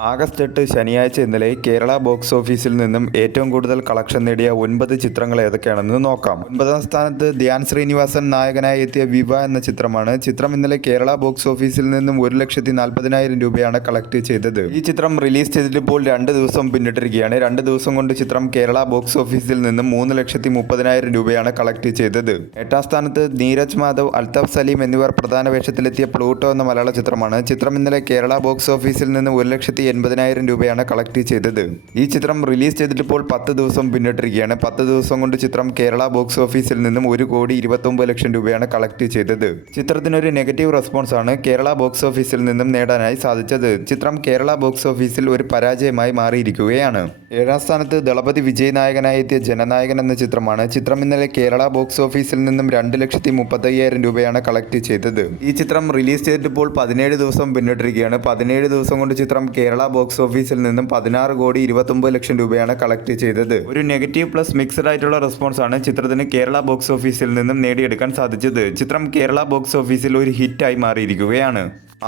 August 8 ശനിയാഴ്ച ഇന്നലെ Kerala box ഓഫീസിൽ നിന്നും ഏറ്റവും കൂടുതൽ കളക്ഷൻ നേടിയ 9 ചിത്രങ്ങൾ ഏതൊക്കെയാണെന്ന് നോക്കാം. 9ാം സ്ഥാനത്ത് ധ്യാൻ ശ്രീനിവാസൻ നായകനായി എത്തിയ വിവ എന്ന ചിത്രമാണ്. ചിത്രം ഇന്നലെ കേരള ബോക്സ് ഓഫീസിൽ നിന്നും 1,40,40,000 രൂപയാണ് കളക്ട് ചെയ്തത്. ഈ ചിത്രം റിലീസ് ചെയ്തിട്ടിപ്പോൾ 2 ദിവസം പിന്നിട്ടിരിക്കുകയാണ്. 2 ദിവസം കൊണ്ട് ചിത്രം കേരള ബോക്സ് ഓഫീസിൽ നിന്നും 3,30,30,000 രൂപയാണ് കളക്ട് ചെയ്തത്. 8ാം സ്ഥാനത്ത് നീരജ് മാധവ്, അൽതാഫ് സലീം എന്നിവർ പ്രധാന വേഷത്തിലെത്തിയ പ്ലൂട്ടോ എന്ന മലയാള ചിത്രമാണ്. ചിത്രം ഇന്നലെ കേരള ബോക്സ് ഓഫീസിൽ നിന്ന് 1,80,000 രൂപയാണ് കളക്ട് ചെയ്തത്. ഈ ചിത്രം റിലീസ് ചെയ്തിട്ടിപ്പോൾ 10 ദിവസം പിന്നിട്ടിരിക്കുകയാണ്. 10 ദിവസം കൊണ്ട് ചിത്രം കേരള ബോക്സ് ഓഫീസിൽ നിന്നും 1,29,00,000 രൂപയാണ് കളക്ട് ചെയ്തത്. ചിത്രത്തിനൊരു നെഗറ്റീവ് റെസ്പോൺസ് ആണ് കേരള ബോക്സ് ഓഫീസിൽ നിന്നും നേടാനായി സാധിച്ചത്. ചിത്രം കേരള ബോക്സ് ഓഫീസിൽ ഒരു പരാജയമായി മാറിയിരിക്കുകയാണ്. 7ാം സ്ഥാനത്ത് ദളപതി വിജയ് നായകനായി എത്തിയ ജനനായകൻ എന്ന ചിത്രമാണ്. ചിത്രം ഇന്നലെ കേരള ബോക്സ് ഓഫീസിൽ നിന്നും 2,30,30,000 രൂപയാണ് കളക്ട് ചെയ്തത്. ഈ ചിത്രം റിലീസ് ചെയ്തിട്ടിപ്പോൾ 17 ദിവസം പിന്നിട്ടിരിക്കുകയാണ്. 17 ദിവസം കൊണ്ട് ചിത്രം കേരള ബോക്സ് ഓഫീസിൽ നിന്നും 16,29,00,000 രൂപയാണ് കളക്ട് ചെയ്തത്. ഒരു നെഗറ്റീവ് പ്ലസ് മിക്സഡ് ആയിട്ടുള്ള റെസ്പോൺസ് ആണ് ചിത്രത്തിന് കേരള ബോക്സ് ഓഫീസിൽ നിന്നും നേടിയെടുക്കാൻ സാധിച്ചത്. ചിത്രം കേരള ബോക്സ് ഓഫീസിൽ ഒരു ഹിറ്റായി മാറിയിരിക്കുകയാണ്.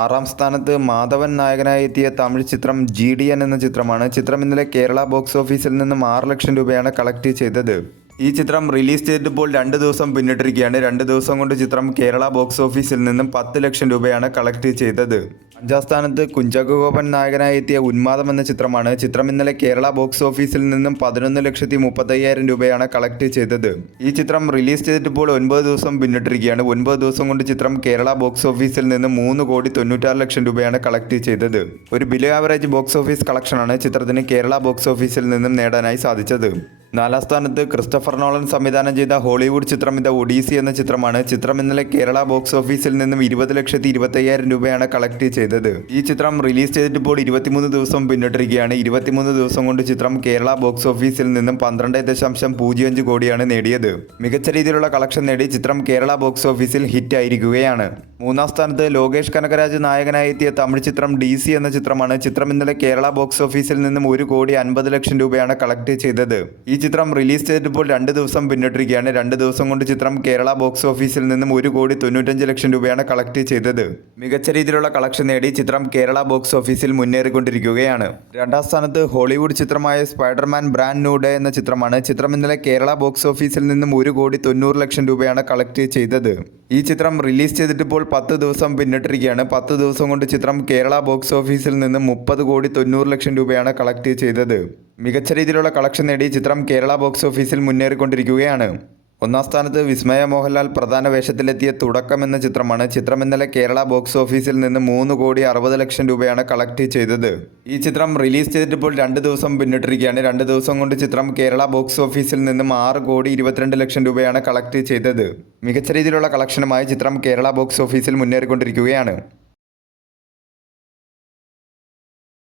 6ാം സ്ഥാനത്ത് മാധവൻ നായകനായി എത്തിയ തമിഴ് ചിത്രം GDN എന്ന ചിത്രമാണ്. ചിത്രം ഇന്നലെ കേരള ബോക്സ് ഓഫീസിൽ നിന്നും 6 ലക്ഷം രൂപയാണ് കളക്ട് ചെയ്തത്. ഈ ചിത്രം റിലീസ് ചെയ്തിട്ടിപ്പോൾ 2 ദിവസം പിന്നിട്ടിരിക്കുകയാണ്. 2 ദിവസം കൊണ്ട് ചിത്രം കേരള ബോക്സ് ഓഫീസിൽ നിന്നും 10 ലക്ഷം രൂപയാണ് കളക്ട് ചെയ്തത്. 5ാം സ്ഥാനത്ത് കുഞ്ചാക്കോ ബോബൻ നായകനായി എത്തിയ ഉന്മാദം എന്ന ചിത്രമാണ്. ചിത്രം ഇന്നലെ കേരള ബോക്സ് ഓഫീസിൽ നിന്നും 11,30,30,000 രൂപയാണ് കളക്ട് ചെയ്തത്. ഈ ചിത്രം റിലീസ് ചെയ്തിട്ടിപ്പോൾ 9 ദിവസം പിന്നിട്ടിരിക്കുകയാണ്. 9 ദിവസം കൊണ്ട് ചിത്രം കേരള ബോക്സ് ഓഫീസിൽ നിന്നും 3,96,00,000 രൂപയാണ് കളക്ട് ചെയ്തത്. ഒരു ബിലോ ആവറേജ് ബോക്സ് ഓഫീസ് കളക്ഷനാണ് ചിത്രത്തിന് കേരള ബോക്സ് ഓഫീസിൽ നിന്നും നേടാനായി സാധിച്ചത്. 4ാം സ്ഥാനത്ത് ക്രിസ്റ്റഫർ നോളൻ സംവിധാനം ചെയ്ത ഹോളിവുഡ് ചിത്രം ദ ഒഡീസി എന്ന ചിത്രമാണ്. ചിത്രം ഇന്നലെ കേരള ബോക്സ് ഓഫീസിൽ നിന്നും 20,25,000 രൂപയാണ് കളക്ട് ചെയ്തത്. ഈ ചിത്രം റിലീസ് ചെയ്തിട്ടിപ്പോൾ 23 ദിവസം പിന്നിട്ടിരിക്കുകയാണ്. 23 ദിവസം കൊണ്ട് ചിത്രം കേരള ബോക്സ് ഓഫീസിൽ നിന്നും 12.05 കോടിയാണ് നേടിയത്. മികച്ച രീതിയിലുള്ള കളക്ഷൻ നേടി ചിത്രം കേരള ബോക്സ് ഓഫീസിൽ ഹിറ്റ് ആയിരിക്കുകയാണ്. 3ാം സ്ഥാനത്ത് ലോകേഷ് കനകരാജ് നായകനായി എത്തിയ തമിഴ് ചിത്രം DC എന്ന ചിത്രമാണ്. ചിത്രം ഇന്നലെ കേരള ബോക്സ് ഓഫീസിൽ നിന്നും 1,50,00,000 രൂപയാണ് കളക്ട് ചെയ്തത്. ഈ ചിത്രം റിലീസ് ചെയ്തിട്ടിപ്പോൾ 2 ദിവസം പിന്നിട്ടിരിക്കുകയാണ്. 2 ദിവസം കൊണ്ട് ചിത്രം കേരള ബോക്സ് ഓഫീസിൽ നിന്നും 1,95,00,000 രൂപയാണ് കളക്ട് ചെയ്തത്. മികച്ച രീതിയിലുള്ള കളക്ഷൻ നേടി ചിത്രം കേരള ബോക്സ് ഓഫീസിൽ മുന്നേറിക്കൊണ്ടിരിക്കുകയാണ്. 2ാം സ്ഥാനത്ത് ഹോളിവുഡ് ചിത്രമായ സ്പൈഡർമാൻ ബ്രാൻഡ് ന്യൂ ഡേ എന്ന ചിത്രമാണ്. ചിത്രം ഇന്നലെ കേരള ബോക്സ് ഓഫീസിൽ നിന്നും 1,90,00,000 രൂപയാണ് കളക്ട് ചെയ്തത്. ഈ ചിത്രം റിലീസ് ചെയ്തിട്ടിപ്പോൾ 10 ദിവസം പിന്നിട്ടിരിക്കുകയാണ്. 10 ദിവസം കൊണ്ട് ചിത്രം കേരള ബോക്സ് ഓഫീസിൽ നിന്നും 30,90,00,000 രൂപയാണ് കളക്ട് ചെയ്തത്. മികച്ച രീതിയിലുള്ള കളക്ഷൻ നേടി ചിത്രം കേരള ബോക്സ് ഓഫീസിൽ മുന്നേറിക്കൊണ്ടിരിക്കുകയാണ്. 1ാം സ്ഥാനത്ത് വിസ്മയ മോഹൻലാൽ പ്രധാന വേഷത്തിലെത്തിയ തുടക്കം എന്ന ചിത്രമാണ്. ചിത്രം ഇന്നലെ കേരള ബോക്സ് ഓഫീസിൽ നിന്ന് 3,60,00,000 രൂപയാണ് കളക്ട് ചെയ്തത്. ഈ ചിത്രം റിലീസ് ചെയ്തിട്ടിപ്പോൾ 2 ദിവസം പിന്നിട്ടിരിക്കുകയാണ്. 2 ദിവസം കൊണ്ട് ചിത്രം കേരള ബോക്സ് ഓഫീസിൽ നിന്നും 6,22,00,000 രൂപയാണ് കളക്ട് ചെയ്തത്. മികച്ച രീതിയിലുള്ള കളക്ഷനുമായി ചിത്രം കേരള ബോക്സ് ഓഫീസിൽ മുന്നേറിക്കൊണ്ടിരിക്കുകയാണ്.